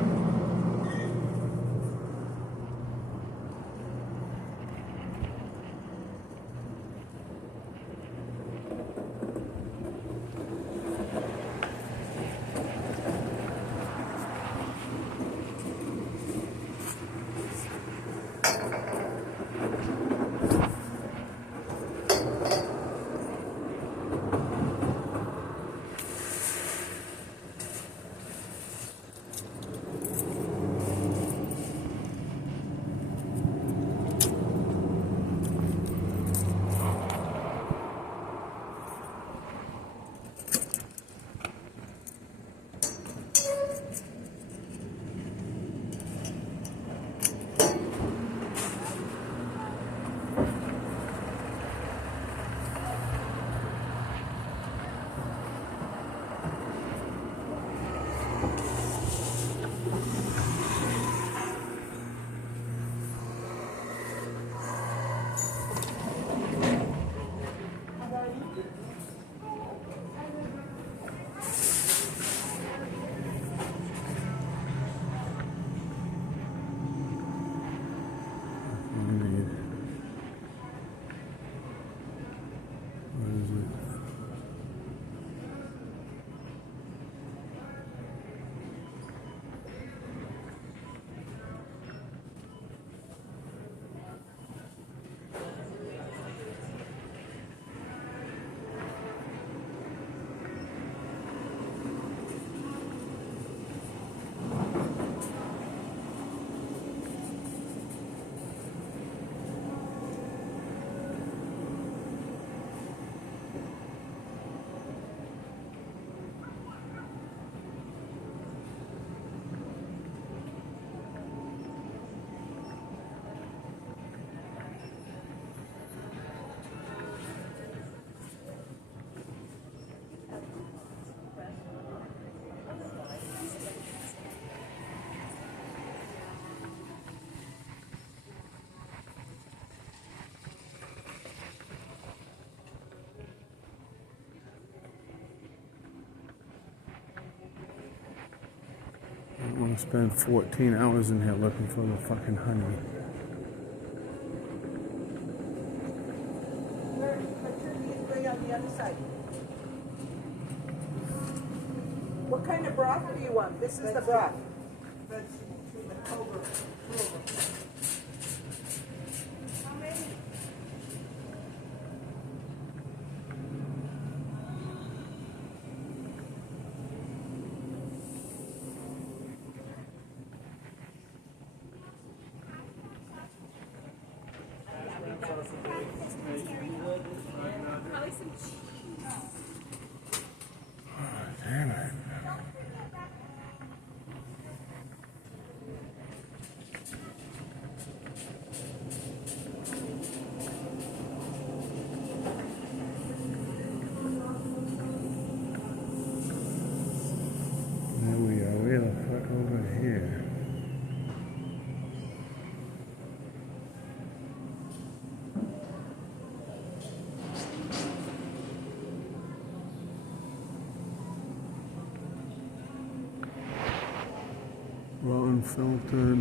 I don't want to spend 14 hours in here looking for the fucking honey. On the other side. What kind of broth do you want? This is the broth. Damn it. There we are. Where the fuck over here? Rotten Felton.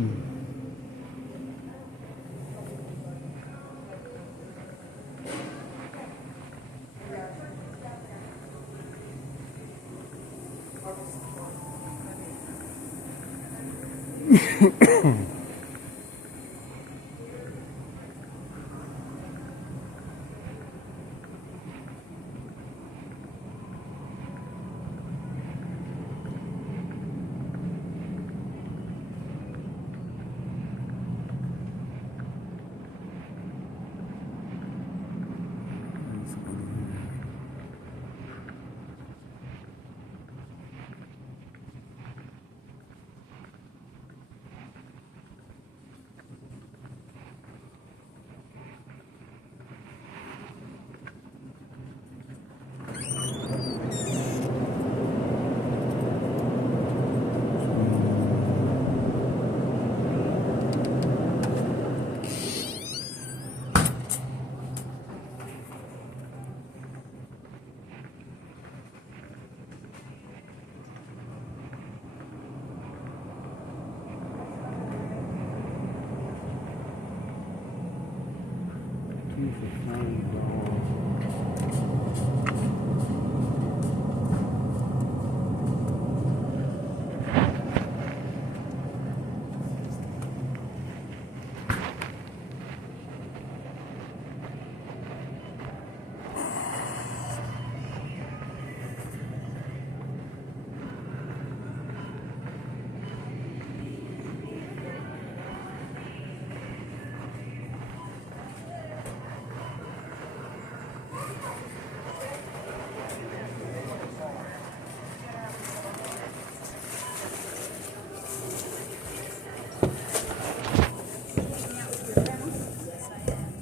piece of fine dog.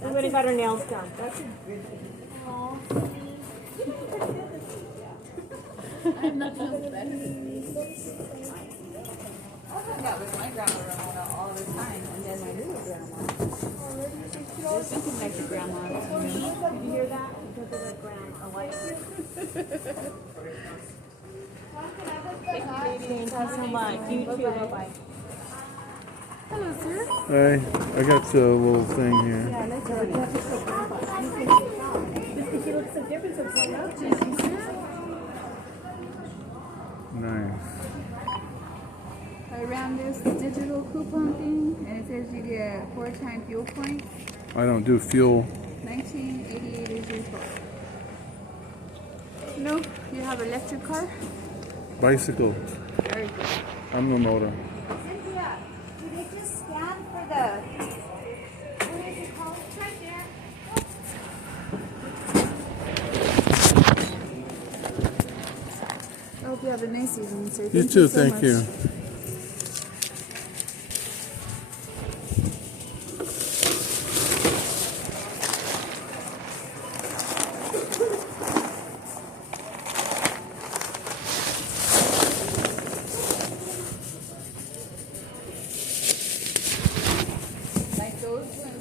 Everybody got her nails done. That's a That was my grandma Ramona all the time, and then my little grandma. There's something like the grandma. Did you hear that? Because of the ground, a light. Thank you so much. You too. Bye-bye. Hello, sir. Hey, I got the little thing here. Yeah, nice to meet you. He looks so different, so it's like, oh, geez, Nice. I ran this digital coupon thing, and it says you get 4-time fuel points. I don't do fuel. 1988 is your total. No, you have electric car? Bicycle. Very good. I'm the motor. Cynthia, did they just scan for the, what is it called? It's right there. I hope you have a nice season, sir. You too, so thank much. you. Like those ones.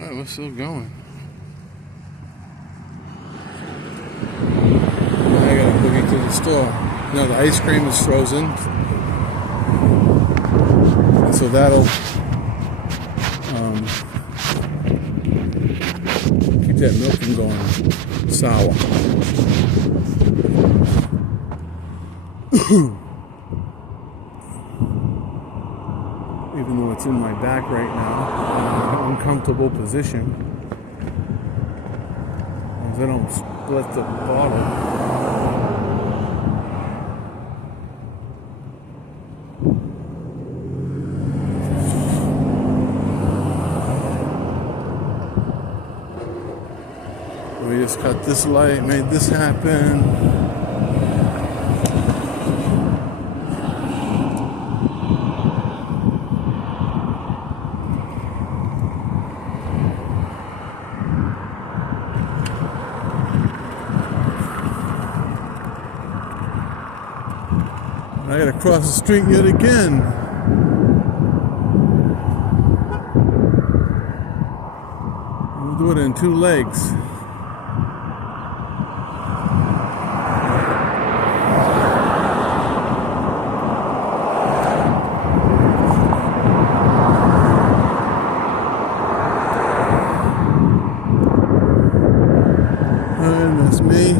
Alright, we're still going. Now I gotta boogie to the store. Now the ice cream is frozen. And so that'll keep that milk from going sour. Even though it's in my back right now, in an uncomfortable position, as I don't split the bottle. We just cut this light, made this happen. I gotta cross the street yet again. We'll do it in 2 legs. And that's me.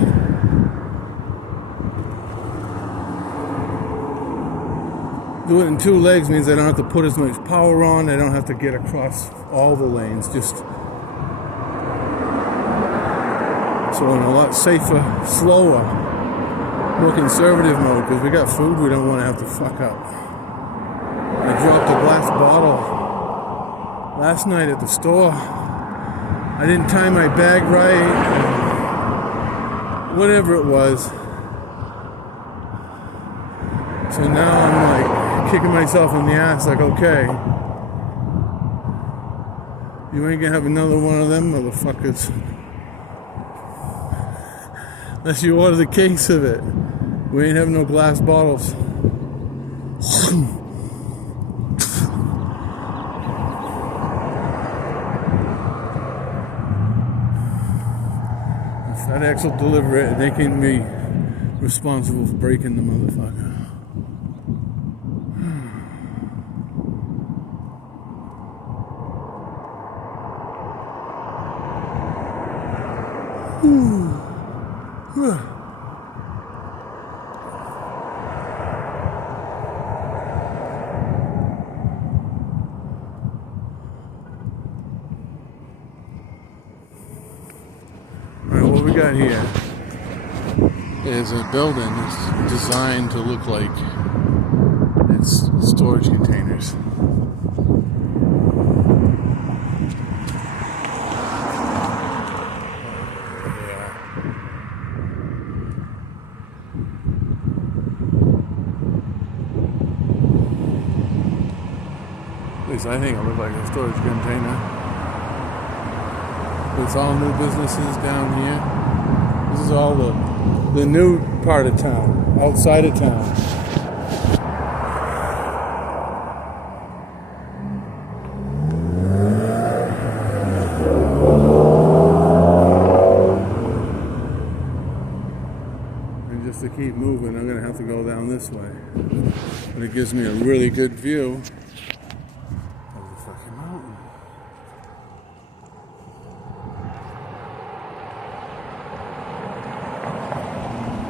Do it in 2 legs means I don't have to put as much power on. I don't have to get across all the lanes. Just so in a lot safer, slower, more conservative mode, because we got food we don't want to have to fuck up. I dropped a glass bottle last night at the store. I didn't tie my bag right. Whatever it was. So now I'm like kicking myself in the ass, like, okay, you ain't gonna have another one of them motherfuckers unless you order the case of it. We ain't having no glass bottles. FedEx will deliver it, and they can be responsible for breaking the motherfucker. Alright, what we got here is a building that's designed to look like it's storage containers. At least I think it looks like a storage container. It's all new businesses down here. This is all the new part of town, outside of town. And just to keep moving, I'm gonna have to go down this way. But it gives me a really good view of the fucking mountain.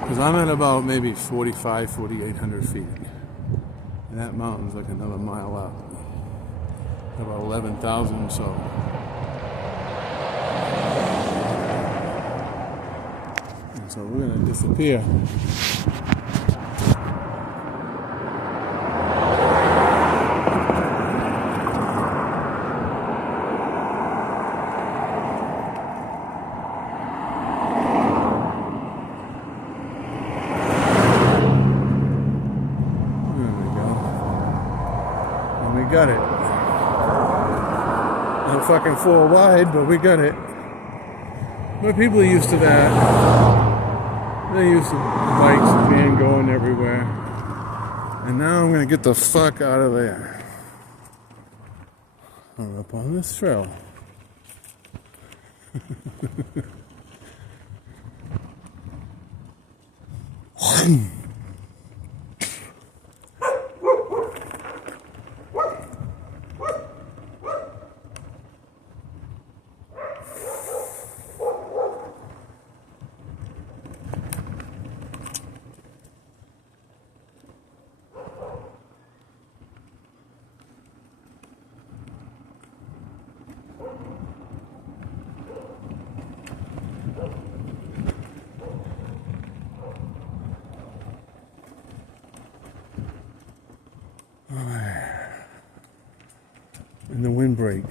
Because I'm at about maybe 4,800 feet. And that mountain's like another mile up. About 11,000 or so. And so we're going to disappear. We got it. Not fucking 4 wide, but we got it. But people are used to that. They're used to bikes being going everywhere. And now I'm gonna get the fuck out of there. I'm up on this trail. And the windbreak.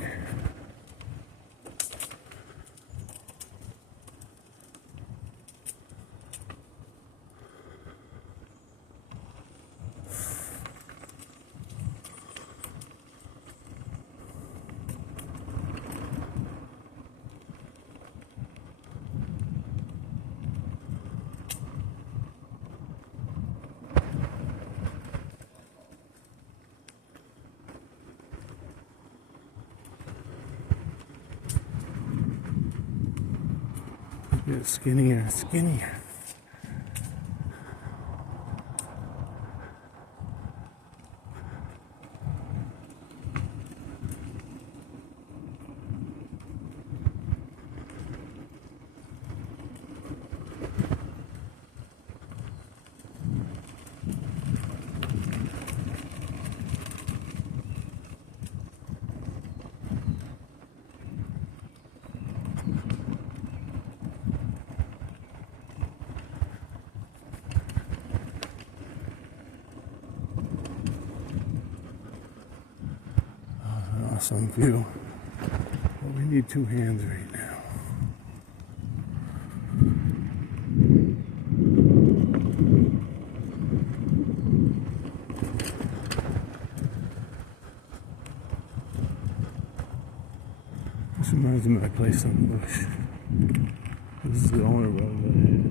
get skinnier and skinnier. Awesome view. But we need two hands right now. This reminds me of my place on the bush. This is the owner road ahead.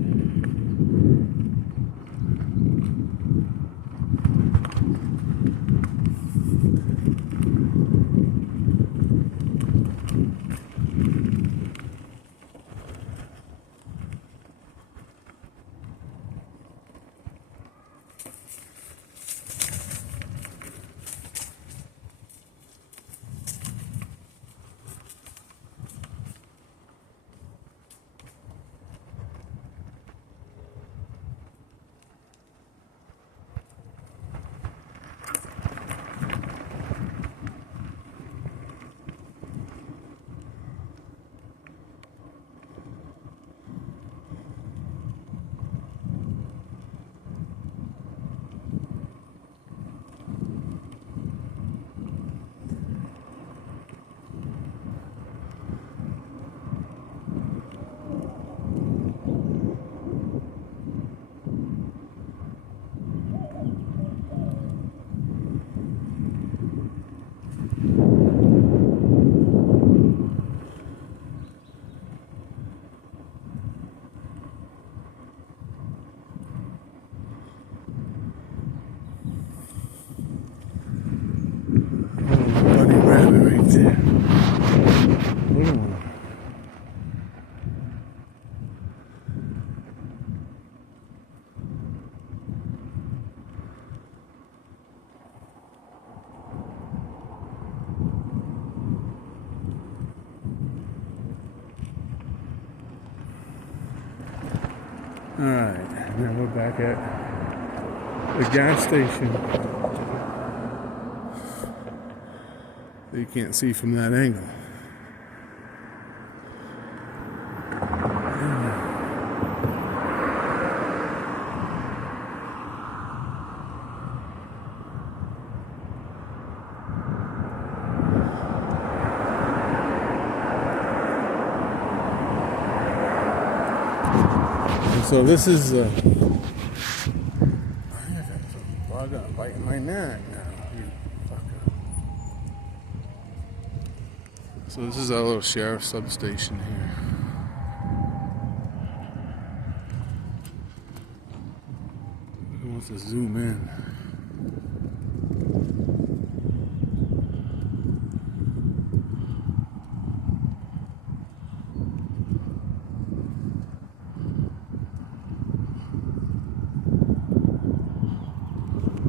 There. All right, now we're back at the gas station. You can't see from that angle. So this is I got some bug on biting my neck now. You fucker. So this is our little sheriff's substation here. Who wants to zoom in?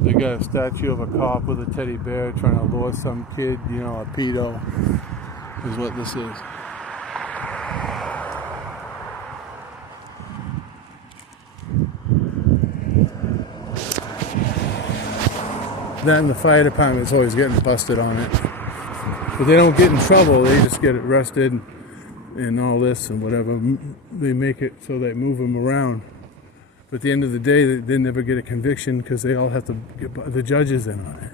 They got a statue of a cop with a teddy bear trying to lure some kid, you know, a pedo, is what this is. Then the fire department's always getting busted on it. But they don't get in trouble, they just get arrested and all this and whatever. They make it so they move them around. But at the end of the day, they never get a conviction because they all have to get the judges in on it.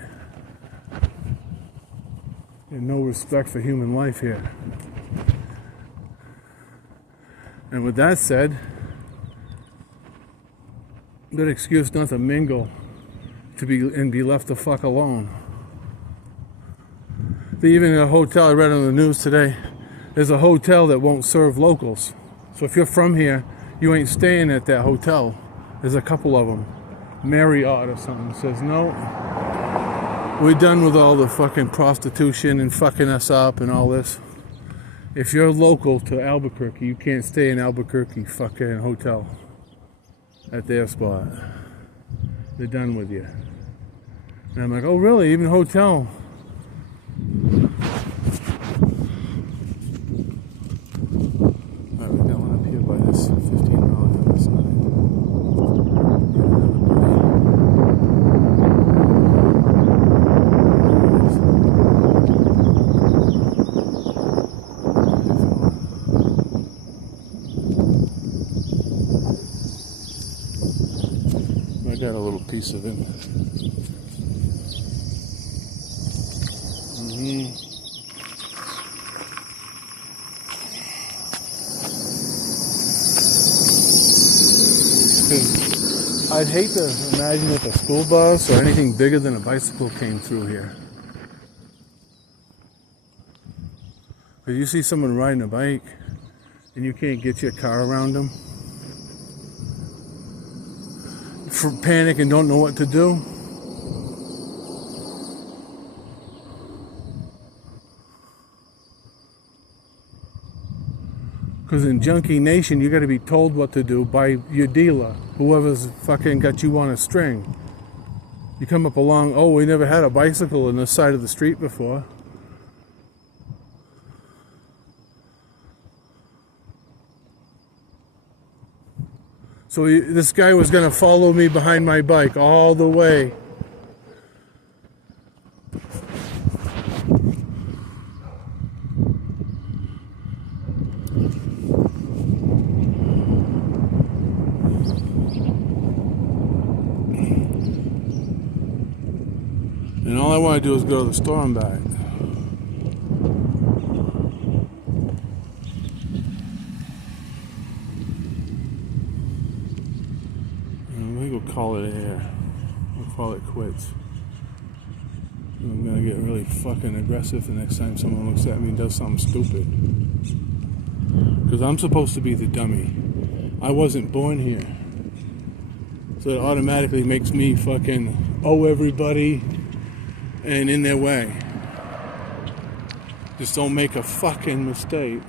And no respect for human life here. And with that said, good excuse not to mingle and be left the fuck alone. Even in a hotel, I read on the news today, there's a hotel that won't serve locals. So if you're from here, you ain't staying at that hotel. There's a couple of them. Marriott or something says, no, we're done with all the fucking prostitution and fucking us up and all this. if you're local to Albuquerque, you can't stay in Albuquerque fucking hotel at their spot. They're done with you. And I'm like, oh really? Even hotel? Alright, we got one up here by this $15 on this side. I got a little piece of him. I'd hate to imagine if a school bus or anything bigger than a bicycle came through here. If you see someone riding a bike and you can't get your car around them, for panic and don't know what to do. Because in Junkie Nation, you got to be told what to do by your dealer, whoever's fucking got you on a string. You come up along, oh, we never had a bicycle on this side of the street before. So this guy was going to follow me behind my bike all the way. And all I want to do is go to the store and back. We'll call it air. We'll call it quits. I'm gonna get really fucking aggressive the next time someone looks at me and does something stupid. Because I'm supposed to be the dummy. I wasn't born here. So it automatically makes me fucking owe everybody and in their way. Just don't make a fucking mistake.